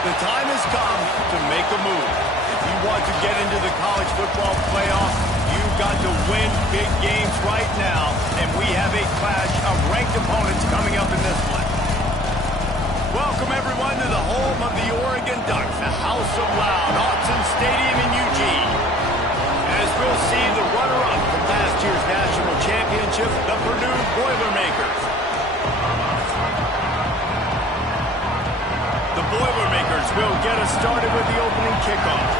The time has come to make a move. If you want to get into the college football playoff, you've got to win big games right now, and we have a clash of ranked opponents coming up in this one. Welcome, everyone, to the home of the Oregon Ducks, the House of Loud, Autzen Stadium in Eugene. As we'll see the runner-up from last year's national championship, the Purdue Boilermakers. The Boilermakers will get us started with the opening kickoff.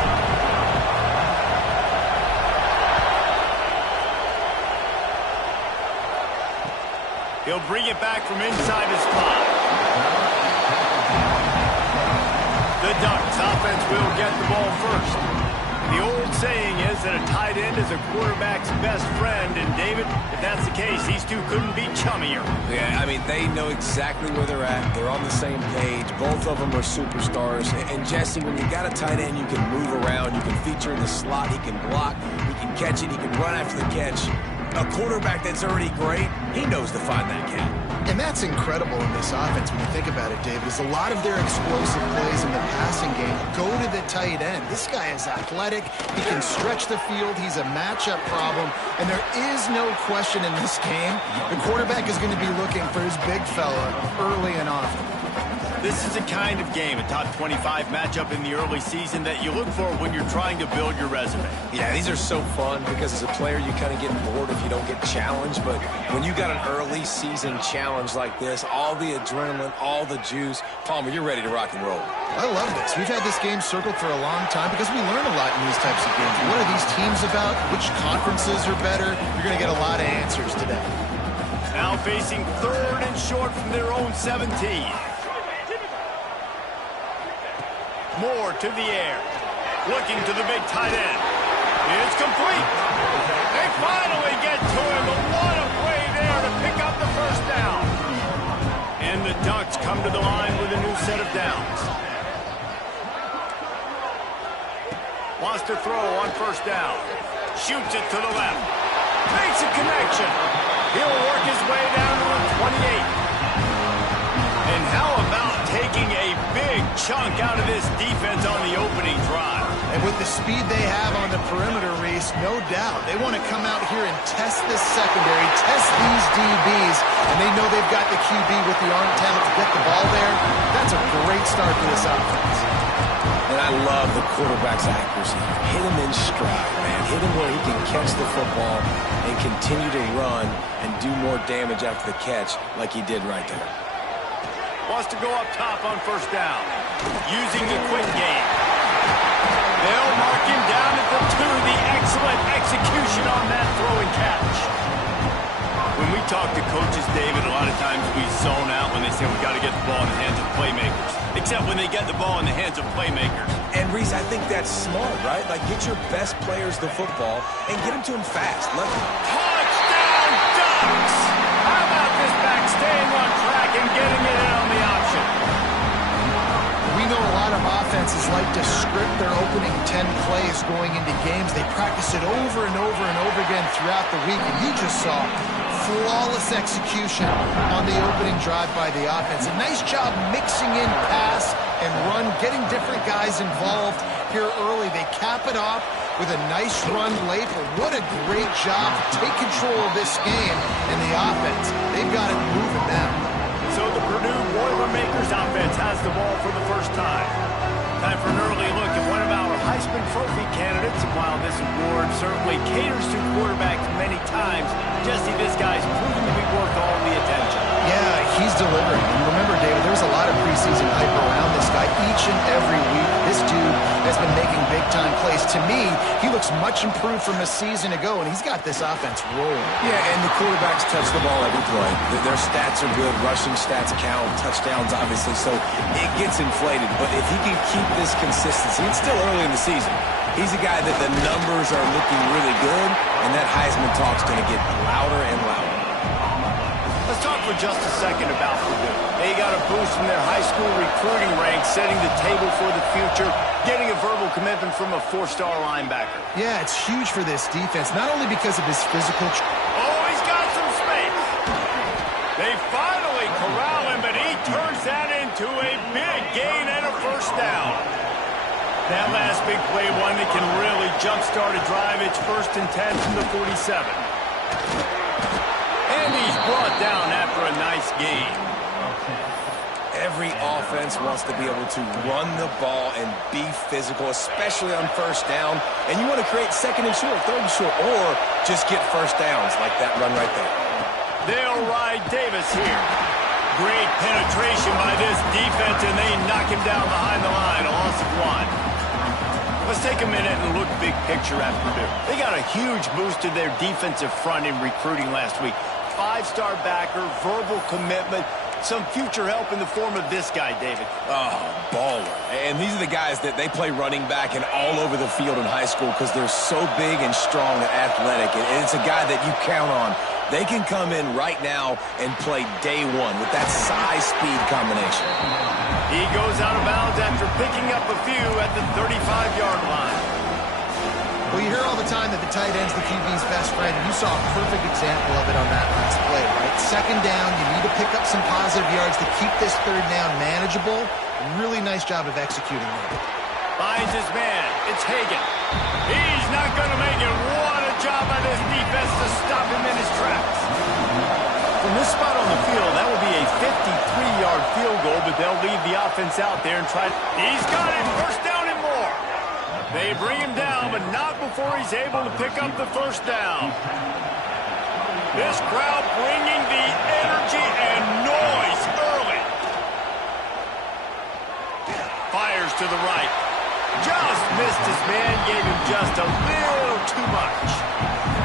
He'll bring it back from inside his 5. The Ducks offense will get the ball first. The old saying is that a tight end is a quarterback's best friend, and David, if that's the case, these two couldn't be chummier. Yeah, I mean, they know exactly where they're at. They're on the same page. Both of them are superstars. And Jesse, when you got a tight end, you can move around. You can feature in the slot. He can block. He can catch it. He can run after the catch. A quarterback that's already great, he knows to find that gap. And that's incredible in this offense when you think about it, David, is a lot of their explosive plays in the passing game go to the tight end. This guy is athletic. He can stretch the field. He's a matchup problem. And there is no question in this game, the quarterback is going to be looking for his big fella early and often. This is the kind of game, a top 25 matchup in the early season, that you look for when you're trying to build your resume. Yeah, these are so fun because as a player, you kind of get bored if you don't get challenged. But when you got an early season challenge like this, all the adrenaline, all the juice, Palmer, you're ready to rock and roll. I love this. We've had this game circled for a long time because we learn a lot in these types of games. What are these teams about? Which conferences are better? You're going to get a lot of answers today. Now facing 3rd and short from their own 17. Moore to the air. Looking to the big tight end. It's complete. They finally get to him, but what a play there to pick up the first down. And the Ducks come to the line with a new set of downs. Wants to throw on first down. Shoots it to the left. Makes a connection. He'll work his way down to the 28. And how about taking a big chunk out of this defense on the opening drive? And with the speed they have on the perimeter, Reese, no doubt, they want to come out here and test this secondary, test these DBs, and they know they've got the QB with the arm talent to get the ball there. That's a great start for this offense. And I love the quarterback's accuracy. Hit him in stride, man. Hit him where he can catch the football and continue to run and do more damage after the catch like he did right there. Wants to go up top on first down. Using the quick game. They'll mark him down at the 2. The excellent execution on that throw and catch. When we talk to coaches, David, a lot of times we zone out when they say we got to get the ball in the hands of playmakers. Except when they get the ball in the hands of playmakers. And, Reese, I think that's smart, right? Like, get your best players the football and get them to him fast. Touchdown, Ducks! How about this back staying on track and getting it in on the option? We know a lot of offenses like to script their opening 10 plays going into games. They practice it over and over and over again throughout the week, and you just saw flawless execution on the opening drive by the offense. A nice job mixing in pass and run, getting different guys involved here early. They cap it off with a nice run late, but what a great job to take control of this game in the offense. They've got it moving now. So the Purdue Boilermakers offense has the ball for the first time. Time for an early look at one of our Heisman Trophy candidates. And while this award certainly caters to quarterbacks many times, Jesse, this guy's proven to be worth all the attention. Yeah, he's delivering. And remember, David, there's a lot of preseason hype around this guy each and every week. This dude has been making big-time plays. To me, he looks much improved from a season ago, and he's got this offense rolling. Yeah, and the quarterbacks touch the ball every play. Their stats are good. Rushing stats count. Touchdowns, obviously. So it gets inflated. But if he can keep this consistency, it's still early in the season. He's a guy that the numbers are looking really good, and that Heisman talk's going to get louder and louder. Let's talk for just a second about Purdue. They got a boost from their high school recruiting ranks, setting the table for the future, getting a verbal commitment from a 4-star linebacker. Yeah, it's huge for this defense, not only because of his physical... Oh, he's got some space. They finally corral him, but he turns that into a big gain and a first first down. That last big play, one that can really jumpstart a drive. It's 1st and 10 from the 47. And he's brought down after a nice gain. Every offense wants to be able to run the ball and be physical, especially on first down. And you want to create 2nd and short, 3rd and short, or just get first downs like that run right there. They'll ride Davis here. Great penetration by this defense, and they knock him down behind the line. A loss of 1. Let's take a minute and look big picture at Purdue. They got a huge boost to their defensive front in recruiting last week. 5-star backer, verbal commitment, some future help in the form of this guy, David. Oh, baller. And these are the guys that they play running back and all over the field in high school because they're so big and strong and athletic. And it's a guy that you count on. They can come in right now and play day one with that size-speed combination. He goes out of bounds after picking up a few at the 35-yard line. Well, you hear all the time that the tight end's the QB's best friend, and you saw a perfect example of it on that last play, right? 2nd down, you need to pick up some positive yards to keep this 3rd down manageable. Really nice job of executing that. Finds his man. It's Hagan. He's not going to make it. What a job by this defense to stop him in his tracks. From this spot on the field, that will be a 53-yard field goal, but they'll leave the offense out there and try. He's got it. First down and more. They bring him down, but not before he's able to pick up the first down. This crowd bringing the energy and noise early. Fires to the right. Just missed his man, gave him just a little too much.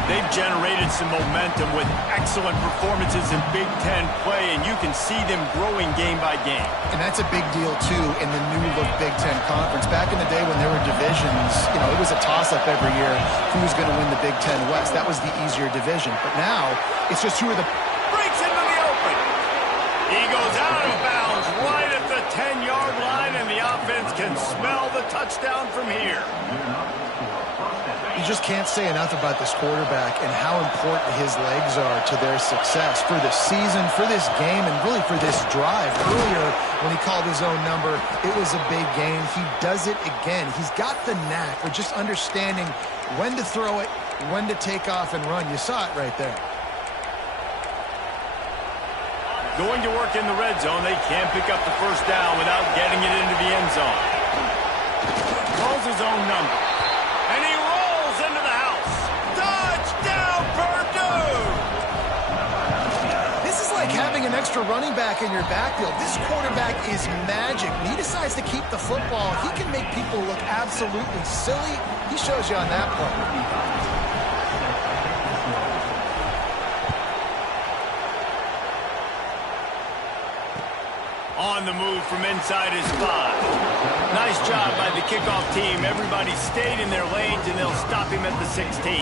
They've generated some momentum with excellent performances in Big Ten play, and you can see them growing game by game. And that's a big deal, too, in the new-look Big Ten Conference. Back in the day when there were divisions, you know, it was a toss-up every year who was going to win the Big Ten West. That was the easier division. But now, it's just who are the... Breaks into the open. He goes out of bounds right at the 10-yard line, and the offense can smell the touchdown from here. You just can't say enough about this quarterback and how important his legs are to their success for the season, for this game, and really for this drive. Earlier, when he called his own number, it was a big game. He does it again. He's got the knack for just understanding when to throw it, when to take off and run. You saw it right there. Going to work in the red zone. They can't pick up the first down without getting it into the end zone. Calls his own number. And he rolls into the house. Touchdown, Purdue! This is like having an extra running back in your backfield. This quarterback is magic. When he decides to keep the football, he can make people look absolutely silly. He shows you on that play. On the move from inside his 5. Nice job by the kickoff team. Everybody stayed in their lanes, and they'll stop him at the 16.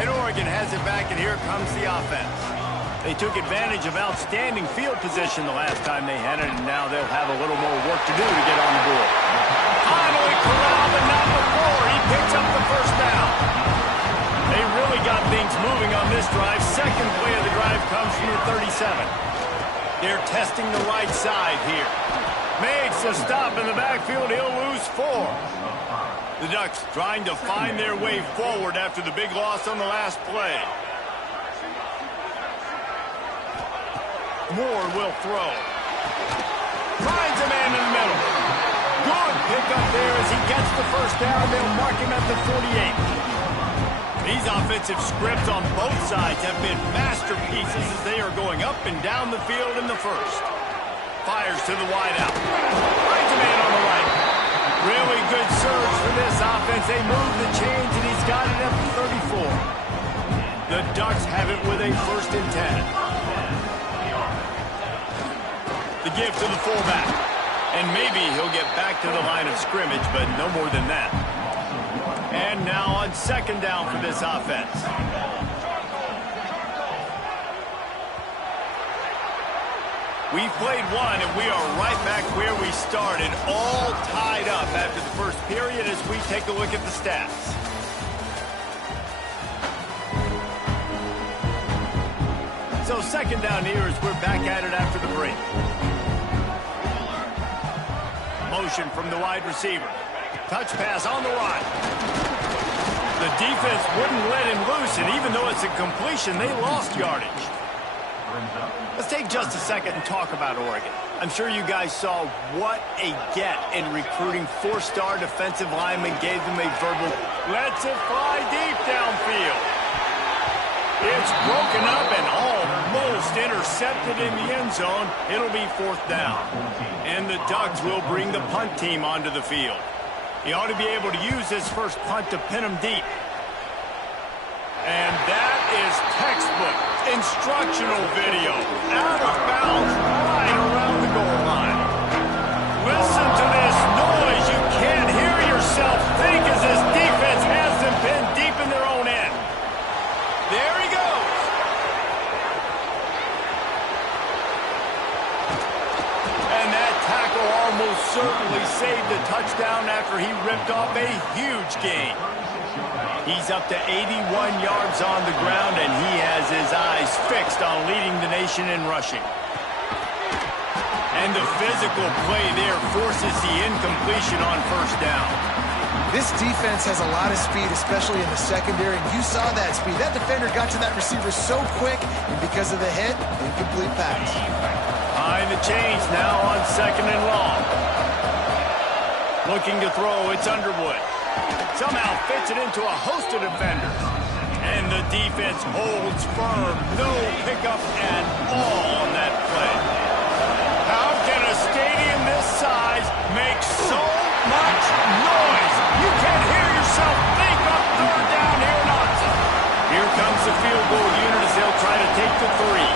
And Oregon has it back, and here comes the offense. They took advantage of outstanding field position the last time they had it, and now they'll have a little more work to do to get on the board. Finally corralled, but not before. He picks up the first down. They really got things moving on this drive. Second play of the drive comes from the 37. They're testing the right side here. Makes a stop in the backfield. He'll lose 4. The Ducks trying to find their way forward after the big loss on the last play. Moore will throw. Finds a man in the middle. Good pickup there as he gets the first down. They'll mark him at the 48. These offensive scripts on both sides have been masterpieces as they are going up and down the field in the first. Fires to the wideout. Finds a man on the right. Really good surge for this offense. They move the chains, and he's got it at the 34. The Ducks have it with a 1st and 10. The give to the fullback. And maybe he'll get back to the line of scrimmage, but no more than that. And now on 2nd down for this offense. We've played one, and we are right back where we started, all tied up after the first period as we take a look at the stats. So 2nd down here as we're back at it after the break. motion from the wide receiver. Touch pass on the run. The defense wouldn't let him loose, and even though it's a completion, they lost yardage. Let's take just a second and talk about Oregon. I'm sure you guys saw what a get in recruiting. 4-star defensive linemen gave them a verbal, "Let's it fly deep downfield." It's broken up and almost intercepted in the end zone. It'll be 4th down. And the Ducks will bring the punt team onto the field. He ought to be able to use his first punt to pin him deep. And that is textbook instructional video. Out of bounds right around the goal line. Listen to this noise. You can't hear yourself think as this defense has them pinned deep in their own end. There he goes. And that tackle almost certainly saved a touchdown after he ripped off a huge gain. He's up to 81 yards on the ground, and he has his eyes fixed on leading the nation in rushing. And the physical play there forces the incompletion on 1st down. This defense has a lot of speed, especially in the secondary, and you saw that speed. That defender got to that receiver so quick, and because of the hit, incomplete pass. Behind the chains now on 2nd and long. Looking to throw, it's Underwood. Somehow fits it into a host of defenders. And the defense holds firm. No pickup at all on that play. How can a stadium this size make so much noise? You can't hear yourself think up 3rd down here in Austin. Here comes the field goal unit as they'll try to take the 3.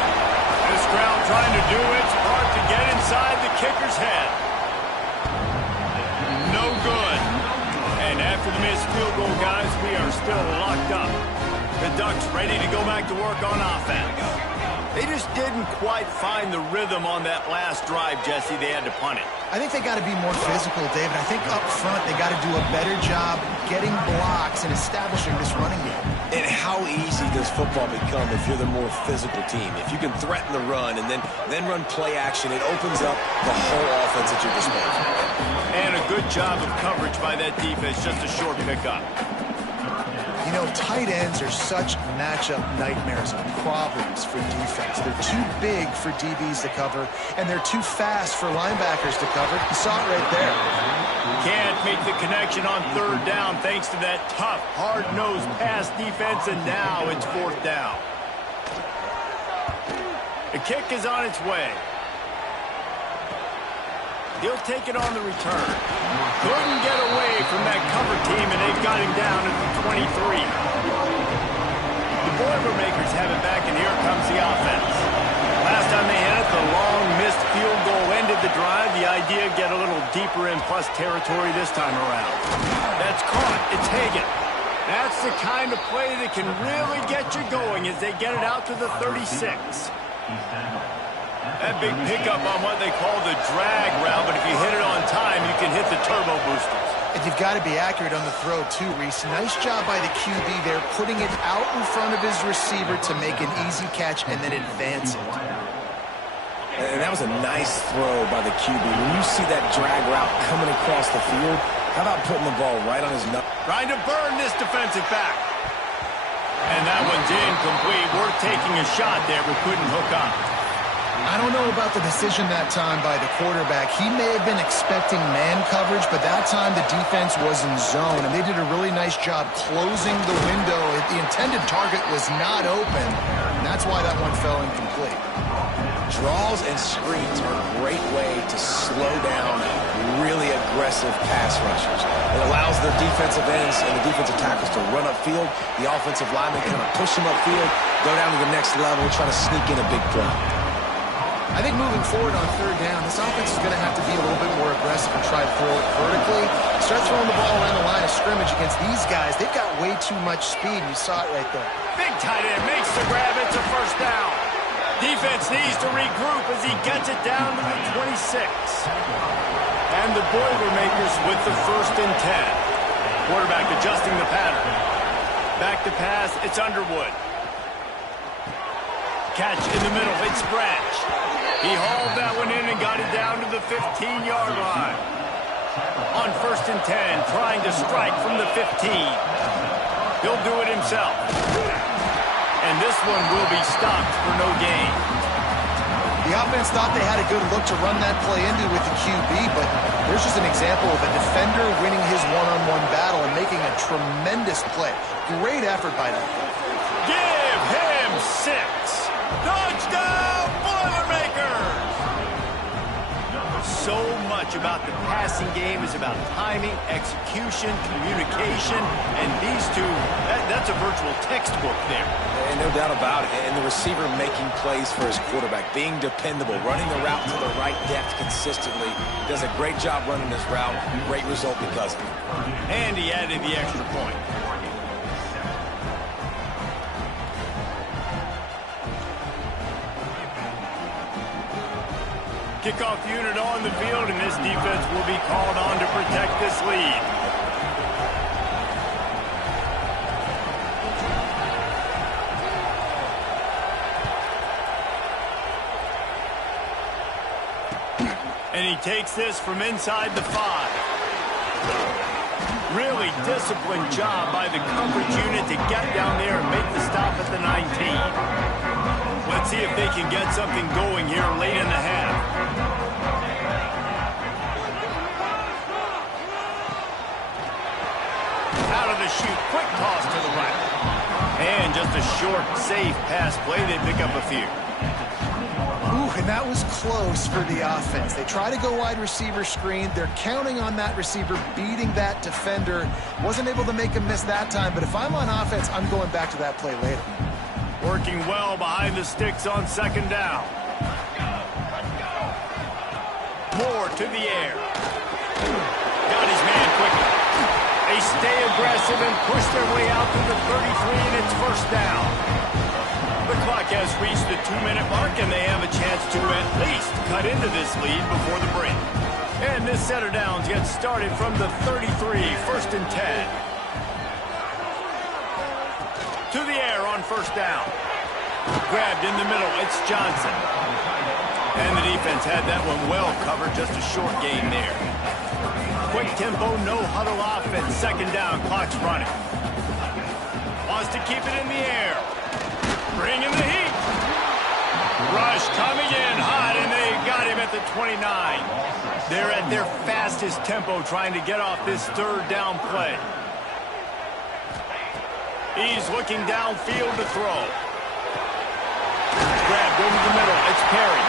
This crowd trying to do its part to get inside the kicker's head. No good. And after the missed field goal, guys, we are still locked up. The Ducks ready to go back to work on offense. They just didn't quite find the rhythm on that last drive, Jesse. They had to punt it. I think they got to be more physical, David. I think up front they got to do a better job getting blocks and establishing this running game. And how easy does football become if you're the more physical team? If you can threaten the run and then run play action, it opens up the whole offense at your disposal. And a good job of coverage by that defense, just a short pickup. You know, tight ends are such matchup nightmares and problems for defense. They're too big for DBs to cover, and they're too fast for linebackers to cover. You saw it right there. Can't make the connection on 3rd down thanks to that tough, hard-nosed pass defense, and now it's 4th down. The kick is on its way. He'll take it on the return. Couldn't get away from that cover team, and they've got him down at the 23. The Boilermakers have it back, and here comes the offense. Last time they had it, the long missed field goal ended the drive. The idea, get a little deeper in plus territory this time around. That's caught. It's Hagan. That's the kind of play that can really get you going as they get it out to the 36. That big pickup on what they call the drag route, but if you hit it on time, you can hit the turbo boosters. And you've got to be accurate on the throw, too, Reese. Nice job by the QB there, putting it out in front of his receiver to make an easy catch and then advance it. And that was a nice throw by the QB. When you see that drag route coming across the field, how about putting the ball right on his nut? Trying to burn this defensive back. And that one's incomplete. We're taking a shot there, but couldn't hook up. I don't know about the decision that time by the quarterback. He may have been expecting man coverage, but that time the defense was in zone, and they did a really nice job closing the window. The intended target was not open, and that's why that one fell incomplete. Draws and screens are a great way to slow down really aggressive pass rushers. It allows the defensive ends and the defensive tackles to run upfield. The offensive linemen kind of push them upfield, go down to the next level, try to sneak in a big play. I think moving forward on 3rd down, this offense is going to have to be a little bit more aggressive and try to throw it vertically. Start throwing the ball around the line of scrimmage against these guys. They've got way too much speed. You saw it right there. Big tight end makes the grab. It's a 1st down. Defense needs to regroup as he gets it down to the 26. And the Boilermakers with the 1st and 10. Quarterback adjusting the pattern. Back to pass. It's Underwood. Catch in the middle. It's Branch. He hauled that one in and got it down to the 15-yard line. On 1st and 10, trying to strike from the 15. He'll do it himself. And this one will be stopped for no gain. The offense thought they had a good look to run that play into with the QB, but there's just an example of a defender winning his one-on-one battle and making a tremendous play. Great effort by them. Give him 6. Touchdown, Boilermakers! So much about the passing game is about timing, execution, communication, and these two, that's a virtual textbook there. And no doubt about it. And the receiver making plays for his quarterback, being dependable, running the route to the right depth consistently. Does a great job running his route. Great result because of it. And he added the extra point. Kickoff unit on the field, and this defense will be called on to protect this lead. And he takes this from inside the 5. Really disciplined job by the coverage unit to get down there and make the stop at the 19. Let's see if they can get something going here late in the half. Out of the chute, quick toss to the right. And just a short, safe pass play. They pick up a few. Ooh, and that was close for the offense. They try to go wide receiver screen. They're counting on that receiver beating that defender. Wasn't able to make him miss that time, but if I'm on offense, I'm going back to that play later. Working well behind the sticks on 2nd down. Moore to the air. Got his man quickly. They stay aggressive and push their way out to the 33, and it's 1st down. The clock has reached the 2-minute mark, and they have a chance to at least cut into this lead before the break. And this set of downs gets started from the 33, 1st and 10. To the air on 1st down. Grabbed in the middle, it's Johnson. And the defense had that one well covered, just a short gain there. Quick tempo, no huddle offense, 2nd down, clock's running. Wants to keep it in the air. Bringing the heat. Rush coming in hot, and they got him at the 29. They're at their fastest tempo trying to get off this 3rd down play. He's looking downfield to throw. Grabbed over the middle. It's Perry.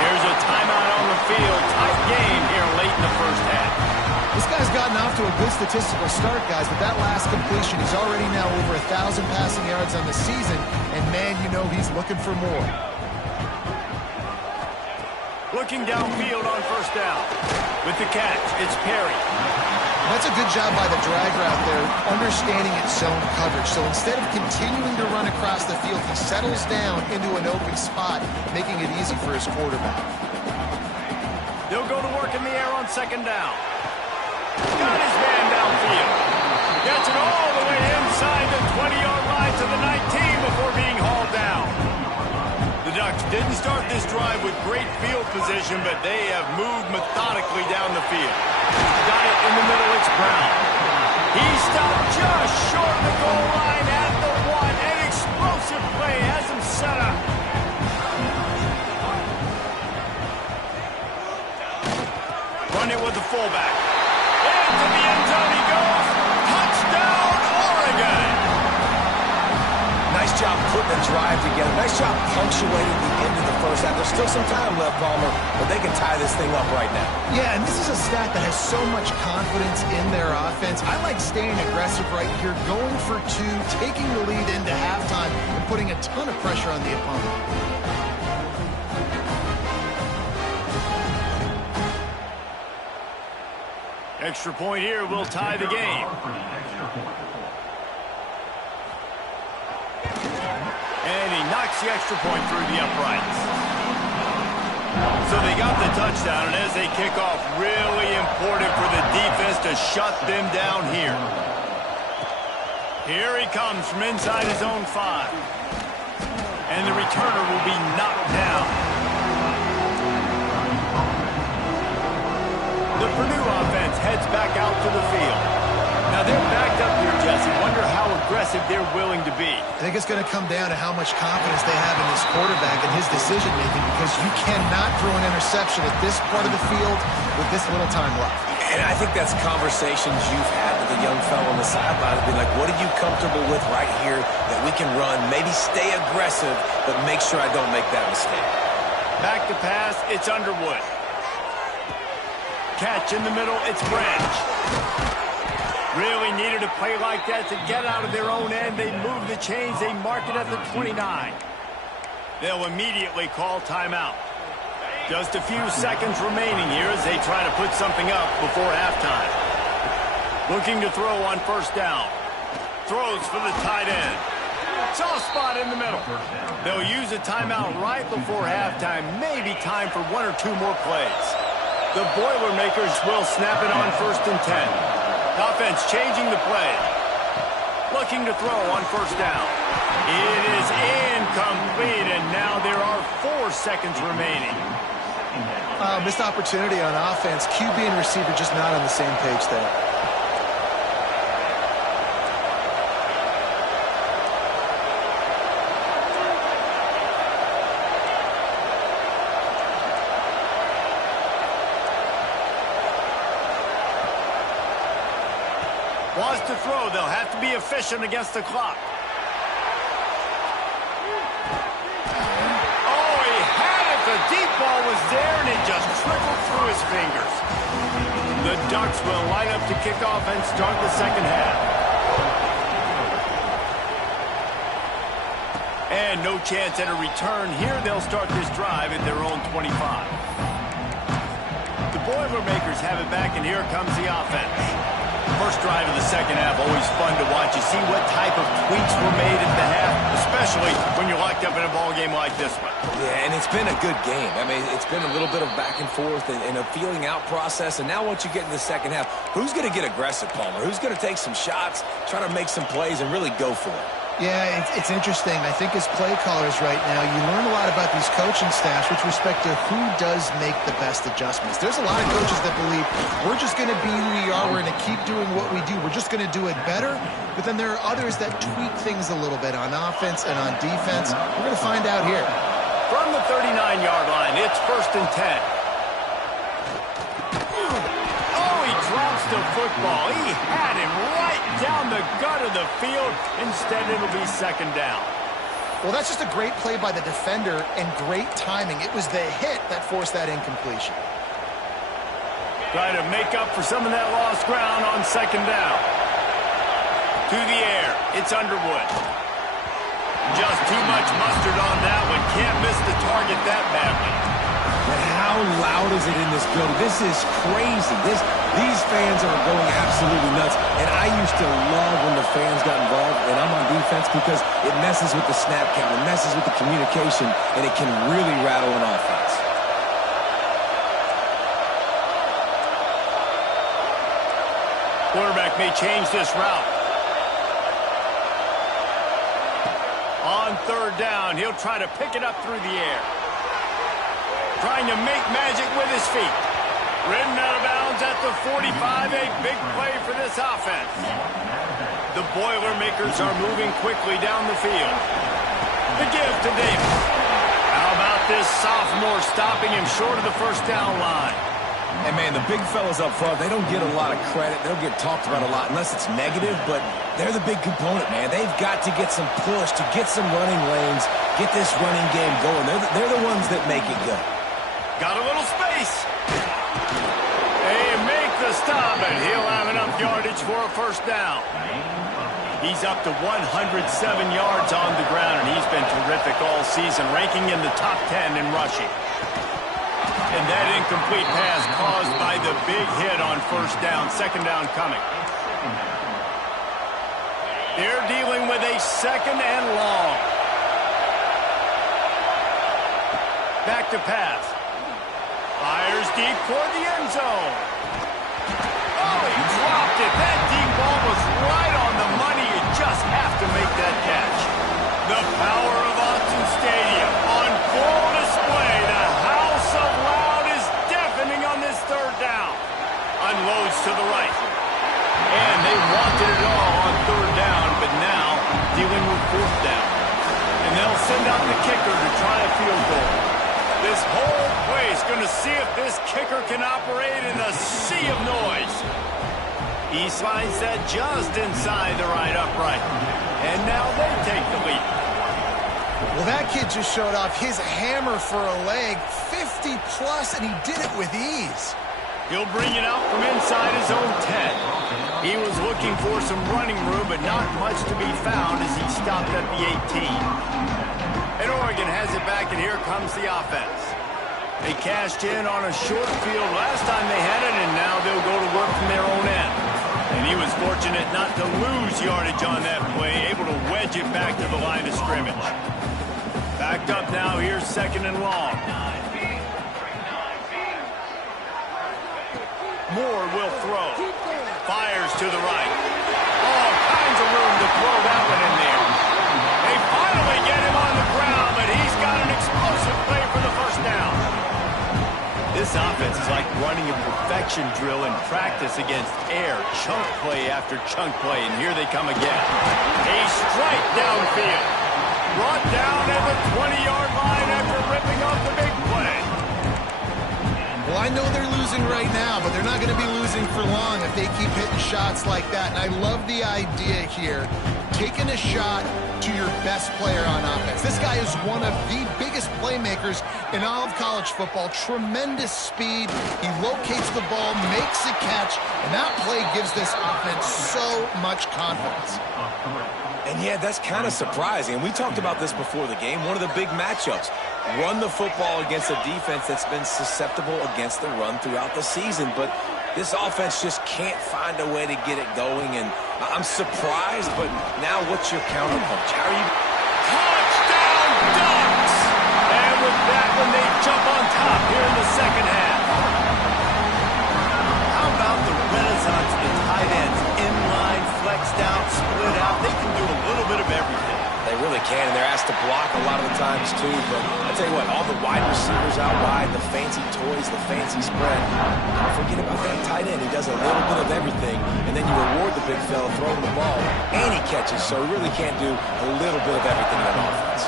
There's a timeout on the field. Tight game here late in the 1st half. This guy's gotten off to a good statistical start, guys, but that last completion, he's already now over 1,000 passing yards on the season, and man, you know he's looking for more. Looking downfield on 1st down. With the catch, it's Perry. That's a good job by the drag route there, understanding its zone coverage. So instead of continuing to run across the field, he settles down into an open spot, making it easy for his quarterback. They'll go to work in the air on 2nd down. Got his man downfield. Gets it all the way inside the 20-yard line to the 19 before being hauled down. The Ducks didn't start this drive with great field position, but they have moved methodically down the field. Got it in the middle, it's Brown. He stopped just short of the goal line at the 1. An explosive play has him set up. Run it with the fullback. Into the end zone he goes. Touchdown, Oregon. Nice job putting the drive together. Nice job punctuating the end of the 1st half. There's still some time left, Palmer, but they can tie this thing up right now. Yeah, and this is a stat that has so much confidence in their offense. I like staying aggressive right here, going for 2, taking the lead into halftime, and putting a ton of pressure on the opponent. Extra point here will tie the game. And he knocks the extra point through the uprights. So they got the touchdown, and as they kick off, really important for the defense to shut them down here. Here he comes from inside his own 5. And the returner will be knocked down. The Purdue offense heads back out to the field. Now they're backed up here, Jesse. Wonder how aggressive they're willing to be. I think it's going to come down to how much confidence they have in this quarterback and his decision-making, because you cannot throw an interception at this part of the field with this little time left. And I think that's conversations you've had with a young fellow on the sideline. Be like, what are you comfortable with right here that we can run? Maybe stay aggressive, but make sure I don't make that mistake. Back to pass, it's Underwood. Catch in the middle, it's Branch. Really needed a play like that to get out of their own end. They move the chains, they mark it at the 29. They'll immediately call timeout. Just a few seconds remaining here as they try to put something up before halftime. Looking to throw on first down. Throws for the tight end. Soft spot in the middle. They'll use a timeout right before halftime. Maybe time for one or two more plays. The Boilermakers will snap it on 1st and 10. Offense changing the play. Looking to throw on first down. It is incomplete, and now there are 4 seconds remaining. Missed opportunity on offense. QB and receiver just not on the same page there. Wants to throw. They'll have to be efficient against the clock. Oh, he had it. The deep ball was there, and it just trickled through his fingers. The Ducks will line up to kick off and start the second half. And no chance at a return here. They'll start this drive at their own 25. The Boilermakers have it back, and here comes the offense. First drive of the second half, always fun to watch. You see what type of tweaks were made at the half, especially when you're locked up in a ball game like this one. Yeah, and it's been a good game. I mean, it's been a little bit of back and forth and a feeling out process. And now once you get in the second half, who's going to get aggressive, Palmer? Who's going to take some shots, try to make some plays, and really go for it? Yeah, it's interesting. I think as play callers right now, you learn a lot about these coaching staffs with respect to who does make the best adjustments. There's a lot of coaches that believe we're just going to be who we are. We're going to keep doing what we do. We're just going to do it better. But then there are others that tweak things a little bit on offense and on defense. We're going to find out here. From the 39-yard line, it's 1st and 10. Drops the football. He had him right down the gut of the field. Instead, it'll be second down. Well, that's just a great play by the defender and great timing. It was the hit that forced that incompletion. Try to make up for some of that lost ground on second down. To the air. It's Underwood. Just too much mustard on that one. Can't miss the target that badly. But how loud is it in this building? This is crazy. These fans are going absolutely nuts. And I used to love when the fans got involved, and I'm on defense, because it messes with the snap count, it messes with the communication, and it can really rattle an offense. Quarterback may change this route. On third down, he'll try to pick it up through the air. Trying to make magic with his feet. Ridden out of bounds at the 45. A big play for this offense. The Boilermakers are moving quickly down the field. The give to Davis. How about this sophomore stopping him short of the first down line? And, man, the big fellas up front, they don't get a lot of credit. They don't get talked about a lot unless it's negative, but they're the big component, man. They've got to get some push, to get some running lanes, get this running game going. They're the ones that make it go. Got a little space. They make the stop, and he'll have enough yardage for a first down. He's up to 107 yards on the ground, and he's been terrific all season, ranking in the top 10 in rushing. And that incomplete pass caused by the big hit on first down. Second down coming. They're dealing with a second and long. Back to pass. Fires deep toward the end zone. Oh, he dropped it. That deep ball was right on the money. You just have to make that catch. The power of Autzen Stadium on full display. The house of loud is deafening on this third down. send out the kicker to try a field goal. This whole play is going to see if this kicker can operate in a sea of noise. He slides that just inside the right upright. And now they take the lead. Well, that kid just showed off his hammer for a leg, 50 plus, and he did it with ease. He'll bring it out from inside his own 10. He was looking for some running room, but not much to be found as he stopped at the 18. And Oregon has it back, and here comes the offense. They cashed in on a short field last time they had it, and now they'll go to work from their own end. And he was fortunate not to lose yardage on that play, able to wedge it back to the line of scrimmage. Backed up now, here's 2nd and long. Moore will throw. Fires to the right. All kinds of room to throw that one in there. They finally get him on the ground, but he's got an explosive play for the first down. This offense is like running a perfection drill in practice against air. Chunk play after chunk play, and here they come again. A strike downfield. Brought down at the 20-yard line after ripping off the big play. Well, I know they're losing right now, but they're not going to be losing for long if they keep hitting shots like that. And I love the idea here, taking a shot to your best player on offense. This guy is one of the biggest playmakers in all of college football. Tremendous speed. He locates the ball, makes a catch, and that play gives this offense so much confidence. And yeah, that's kind of surprising. And we talked about this before the game. One of the big matchups. Run the football against a defense that's been susceptible against the run throughout the season. But this offense just can't find a way to get it going. And I'm surprised, but now what's your counterpunch? How are you? Touchdown, Ducks! And with that one, they jump on top here in the second half. How about the renaissance of the tight ends? Inline, flexed out, split out. They can do a little bit of everything. They really can, and they're asked to block a lot of the times, too. But I tell you what, all the wide receivers out wide, the fancy toys, the fancy spread, don't forget about that tight end. He does a little bit of everything, and then you reward the big fella throwing the ball, and he catches, so he really can't do a little bit of everything in an offense.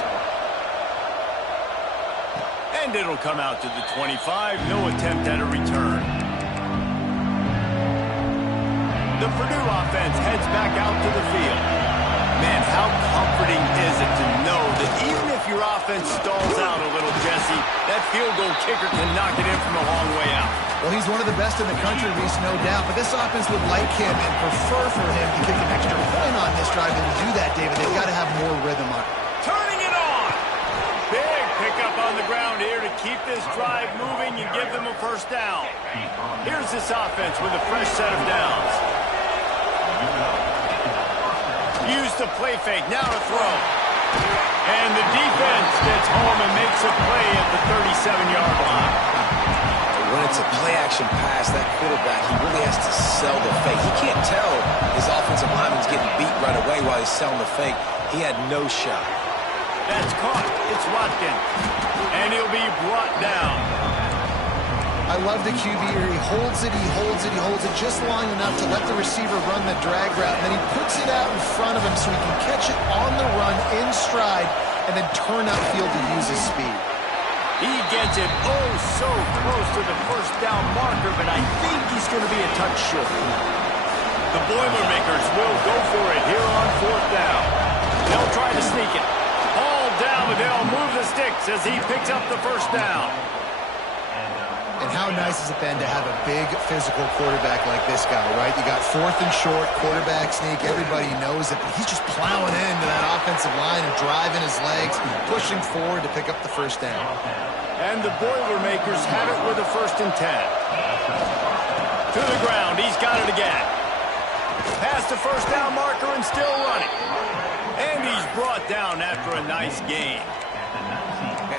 And it'll come out to the 25. No attempt at a return. The Purdue offense heads back out to the field. Man, how comforting is it to know that even if your offense stalls out a little, Jesse, that field goal kicker can knock it in from a long way out. Well, he's one of the best in the country, Reese, no doubt. But this offense would like him and prefer for him to kick an extra point on this drive. And to do that, David, they've got to have more rhythm on it. Turning it on! Big pickup on the ground here to keep this drive moving and give them a first down. Here's this offense with a fresh set of downs. Use the play fake, now to throw. And the defense gets home and makes a play at the 37-yard line. When it's a play-action pass, that quarterback, he really has to sell the fake. He can't tell his offensive lineman's getting beat right away while he's selling the fake. He had no shot. That's caught. It's Watkins. And he'll be brought down. I love the QB here. He holds it, he holds it, he holds it just long enough to let the receiver run the drag route, and then he puts it out in front of him so he can catch it on the run in stride and then turn upfield to use his speed. He gets it oh so close to the first down marker, but I think he's going to be a touch short. The Boilermakers will go for it here on 4th down. They'll try to sneak it. Ball down, but they'll move the sticks as he picks up the first down. And how nice has it been to have a big physical quarterback like this guy, right? You got 4th and short, quarterback sneak, everybody knows it, but he's just plowing into that offensive line and driving his legs, pushing forward to pick up the first down. And the Boilermakers have it with a 1st and 10. To the ground, he's got it again. Past the first down marker and still running. And he's brought down after a nice gain.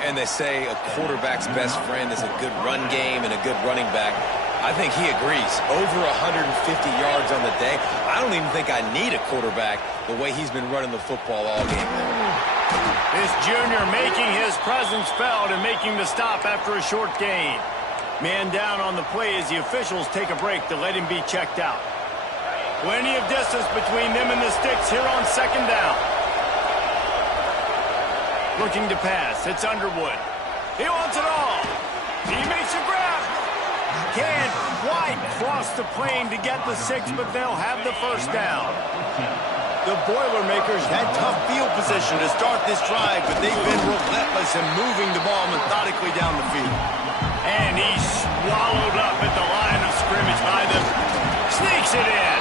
And they say a quarterback's best friend is a good run game and a good running back. I think he agrees. Over 150 yards on the day. I don't even think I need a quarterback the way he's been running the football all game. This junior making his presence felt and making the stop after a short gain. Man down on the play as the officials take a break to let him be checked out. Plenty of distance between them and the sticks here on 2nd down. Looking to pass. It's Underwood. He wants it all. He makes a grab. Can't quite cross the plane to get the 6, but they'll have the first down. The Boilermakers had tough field position to start this drive, but they've been relentless in moving the ball methodically down the field. And he's swallowed up at the line of scrimmage by them. Sneaks it in.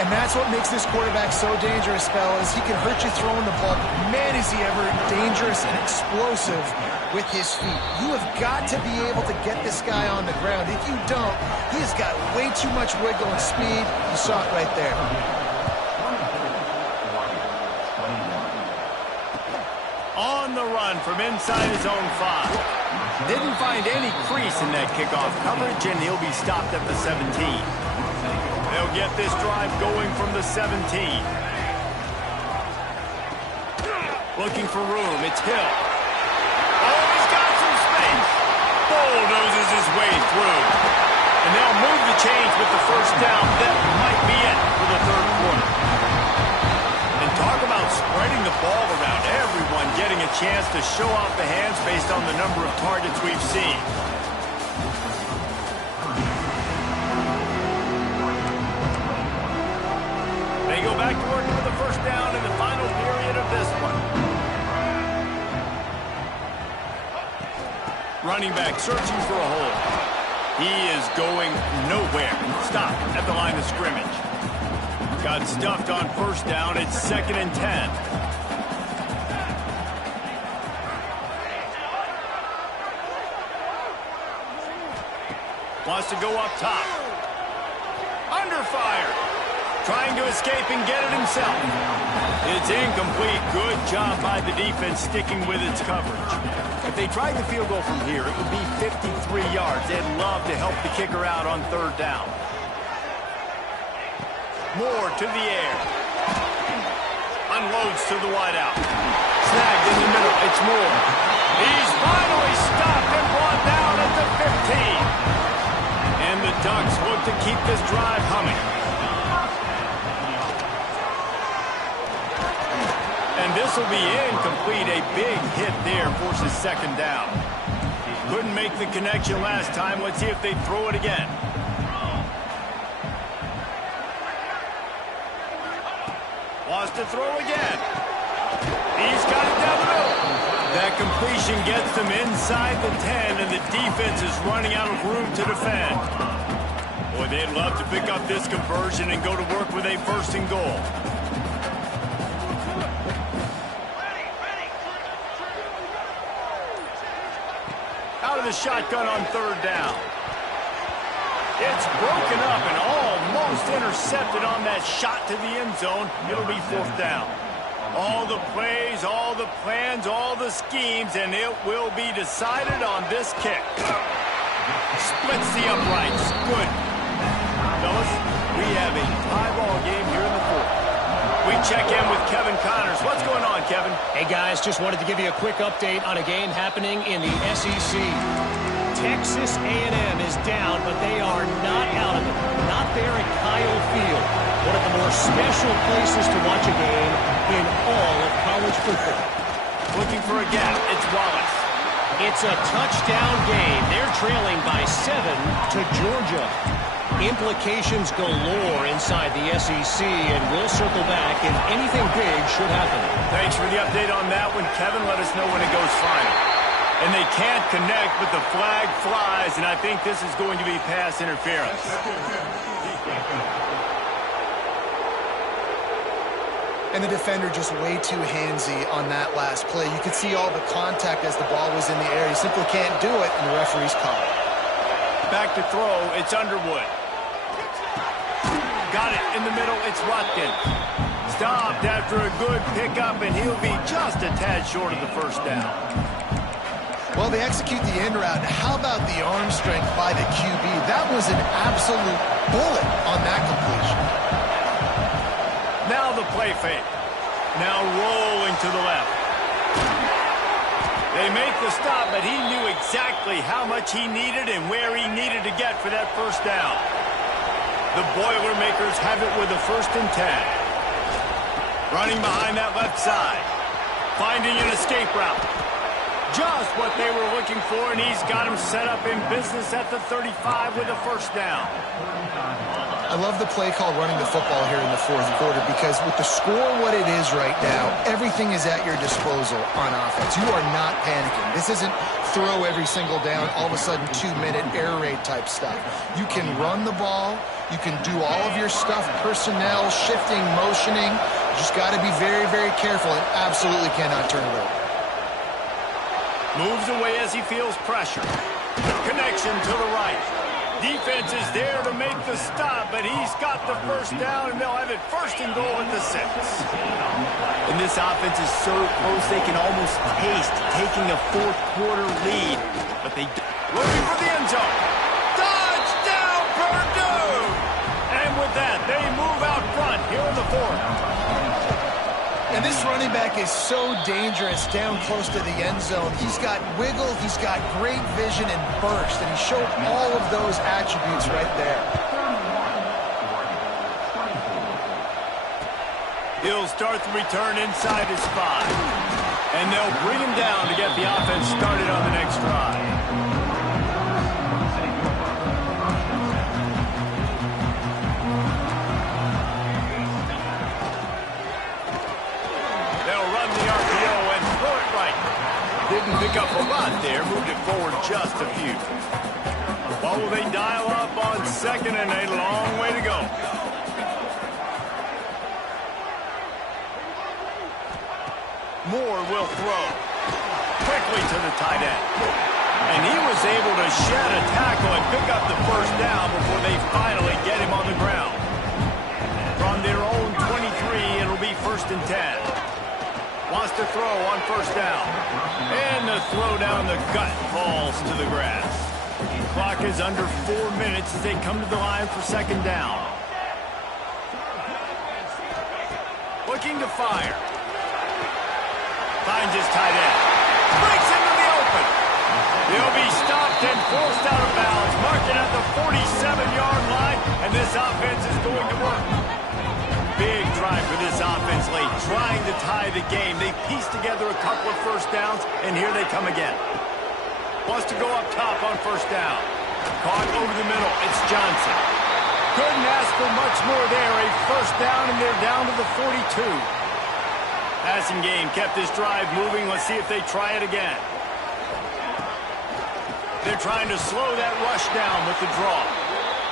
And that's what makes this quarterback so dangerous, fellas. He can hurt you throwing the ball. Man, is he ever dangerous and explosive with his feet. You have got to be able to get this guy on the ground. If you don't, he has got way too much wiggle and speed. You saw it right there. On the run from inside his own 5. Didn't find any crease in that kickoff coverage, and he'll be stopped at the 17. They'll get this drive going from the 17. Looking for room. It's Hill. Oh, he's got some space. Bulldozes his way through. And they'll move the chains with the first down. That might be it for the third quarter. And talk about spreading the ball around. Everyone getting a chance to show off the hands based on the number of targets we've seen. They go back to work for the first down in the final period of this one. Running back searching for a hole. He is going nowhere. Stop at the line of scrimmage. Got stuffed on first down. It's 2nd and 10. Wants to go up top. Under fire. Trying to escape and get it himself. It's incomplete. Good job by the defense sticking with its coverage. If they tried the field goal from here, it would be 53 yards. They'd love to help the kicker out on third down. Moore to the air. Unloads to the wideout. Snagged in the middle. It's Moore. He's finally stopped and brought down at the 15. And the Ducks look to keep this drive humming. And this will be incomplete. A big hit there forces 2nd down. Couldn't make the connection last time. Let's see if they throw it again. Wants to throw again. He's got it down the middle. That completion gets them inside the 10, and the defense is running out of room to defend. Boy, they'd love to pick up this conversion and go to work with a 1st and goal. Out of the shotgun on third down. It's broken up and almost intercepted on that shot to the end zone. It'll be 4th down. All the plays, all the plans, all the schemes, and it will be decided on this kick. Splits the uprights. Good. Fellas, we have a tie ball game here in the 4th. We check in with Kevin Connors. What's going on, Kevin? Hey, guys, just wanted to give you a quick update on a game happening in the SEC. Texas A&M is down, but they are not out of it. Not there at Kyle Field, one of the more special places to watch a game in all of college football. Looking for a gap. It's Wallace. It's a touchdown game. They're trailing by 7 to Georgia. Implications galore inside the SEC, and we'll circle back if anything big should happen. Thanks for the update on that one, Kevin. Let us know when it goes final. And they can't connect, but the flag flies, and I think this is going to be pass interference. And the defender just way too handsy on that last play. You could see all the contact as the ball was in the air. He simply can't do it, and the referee's caught it. Back to throw, it's Underwood. Got it in the middle, it's Watkins. Stopped after a good pickup, and he'll be just a tad short of the first down. Well, they execute the end route. How about the arm strength by the QB? That was an absolute bullet on that completion. Now the play fake. Now rolling to the left. They make the stop, but he knew exactly how much he needed and where he needed to get for that first down. The Boilermakers have it with a 1st and 10. Running behind that left side. finding an escape route. Just what they were looking for, and he's got him set up in business at the 35 with a first down. I love the play call running the football here in the fourth quarter because with the score what it is right now, everything is at your disposal on offense. You are not panicking. This isn't throw every single down, all of a sudden 2-minute air raid type stuff. You can run the ball. You can do all of your stuff, personnel, shifting, motioning. You just got to be very, very careful and absolutely cannot turn it over. Moves away as he feels pressure. Connection to the right. Defense is there to make the stop, but he's got the first down, and they'll have it first and goal at the 6. And this offense is so close they can almost taste taking a fourth quarter lead. But they looking for the end zone. Touchdown, Purdue! And with that, they move out front here in the fourth. And this running back is so dangerous down close to the end zone. He's got wiggle, he's got great vision and burst, and he showed all of those attributes right there. He'll start the return inside his 5. And they'll bring him down to get the offense started on the next drive. Didn't pick up a lot there, moved it forward just a few. What will they dial up on second and a long way to go? Moore will throw. Quickly to the tight end. And he was able to shed a tackle and pick up the first down before they finally get him on the ground. From their own 23, it'll be first and 10. Wants to throw on first down. And the throw down the gut falls to the grass. Clock is under 4 minutes as they come to the line for second down. Looking to fire. Finds his tight end. Breaks into the open. He'll be stopped and forced out of bounds. Marking at the 47-yard line. And this offense is going to work. Big drive for this offense late, trying to tie the game. They pieced together a couple of first downs, and here they come again. Wants to go up top on first down. Caught over the middle. It's Johnson. Couldn't ask for much more there. A first down, and they're down to the 42. Passing game kept this drive moving. Let's see if they try it again. They're trying to slow that rush down with the draw.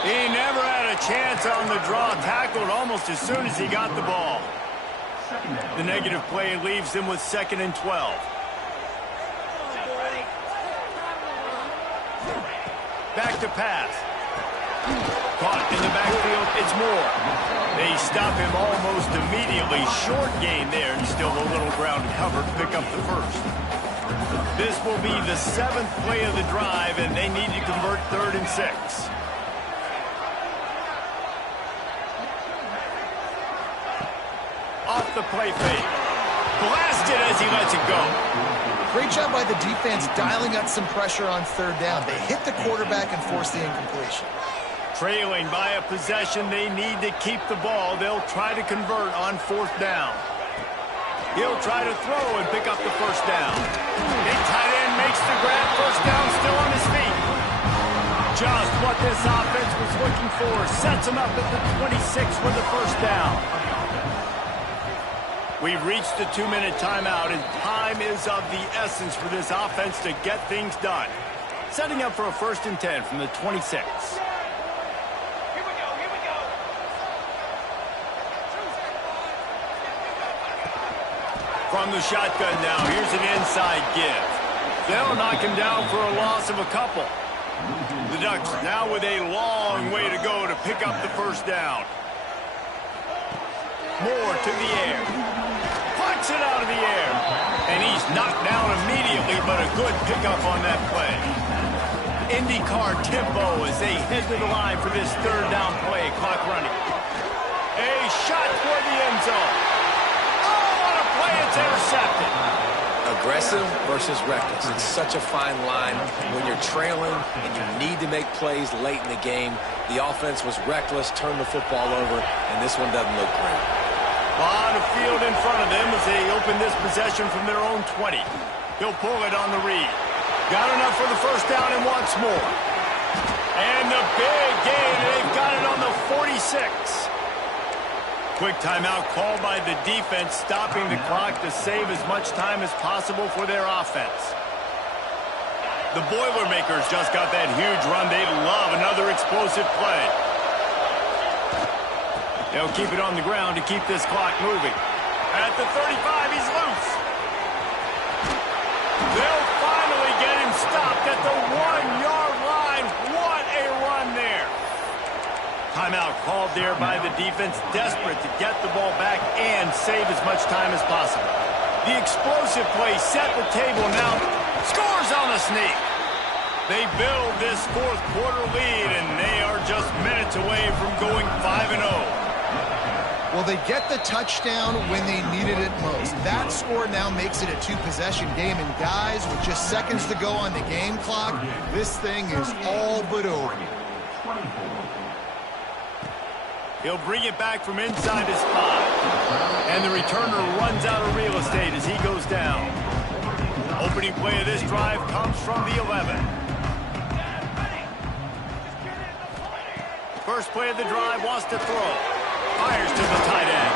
He never had a chance on the draw, tackled almost as soon as he got the ball. The negative play leaves them with second and 12. Back to pass. Caught in the backfield, it's Moore. They stop him almost immediately. Short gain there, and still a little ground cover to pick up the first. This will be the 7th play of the drive, and they need to convert 3rd and 6. Off the play fake. Blasted as he lets it go. Great job by the defense dialing up some pressure on 3rd down. They hit the quarterback and forced the incompletion. Trailing by a possession, they need to keep the ball. They'll try to convert on 4th down. He'll try to throw and pick up the first down. Big tight end makes the grab. First down, still on his feet. Just what this offense was looking for. Sets him up at the 26 with the first down. We've reached the 2-minute timeout, and time is of the essence for this offense to get things done. Setting up for a 1st and 10 from the 26. Here we go. From the shotgun now, here's an inside give. They'll knock him down for a loss of a couple. The Ducks now with a long way to go to pick up the first down. Moore to the air. Punts it out of the air. And he's knocked down immediately, but a good pickup on that play. IndyCar tempo as they head to the line for this 3rd down play. Clock running. A shot toward the end zone. Oh, what a play. It's intercepted. Aggressive versus reckless. It's such a fine line when you're trailing and you need to make plays late in the game. The offense was reckless, turned the football over, and this one doesn't look great. lot of field in front of them as they open this possession from their own 20. He'll pull it on the read. Got enough for the first down and wants more. And the big gain, they've got it on the 46. Quick timeout called by the defense, stopping the clock to save as much time as possible for their offense. The Boilermakers just got that huge run. They love another explosive play. They'll keep it on the ground to keep this clock moving. At the 35, he's loose. They'll finally get him stopped at the 1-yard line. What a run there. Timeout called there by the defense, desperate to get the ball back and save as much time as possible. The explosive play set the table now. Scores on the sneak. They build this fourth quarter lead, and they are just minutes away from going 5-0. Well, they get the touchdown when they needed it most. That score now makes it a two-possession game, and guys, with just seconds to go on the game clock, this thing is all but over. He'll bring it back from inside his spot. And the returner runs out of real estate as he goes down. Opening play of this drive comes from the 11. First play of the drive, wants to throw. Fires to the tight end.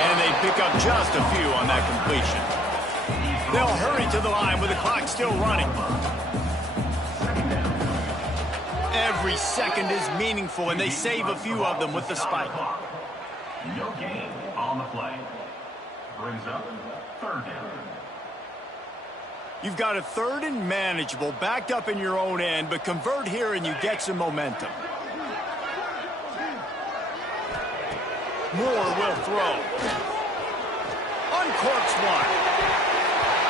And they pick up just a few on that completion. They'll hurry to the line with the clock still running. Every second is meaningful, and they save a few of them with the spike. No gain on the play. Brings up third down. You've got a third and manageable, backed up in your own end, but convert here and you get some momentum. Moore will throw. Uncorks one.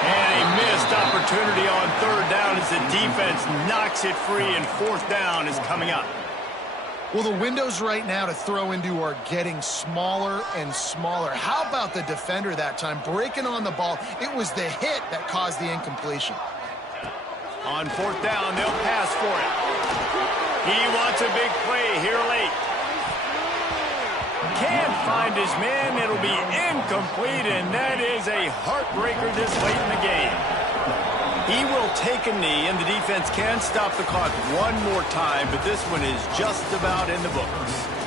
And a missed opportunity on third down as the defense knocks it free, and fourth down is coming up. Well, the windows right now to throw into are getting smaller and smaller. How about the defender that time breaking on the ball? It was the hit that caused the incompletion. On fourth down, they'll pass for it. He wants a big play here late. Can't find his man. It'll be incomplete, and that is a heartbreaker this late in the game. He will take a knee, and the defense can stop the clock one more time, but this one is just about in the books.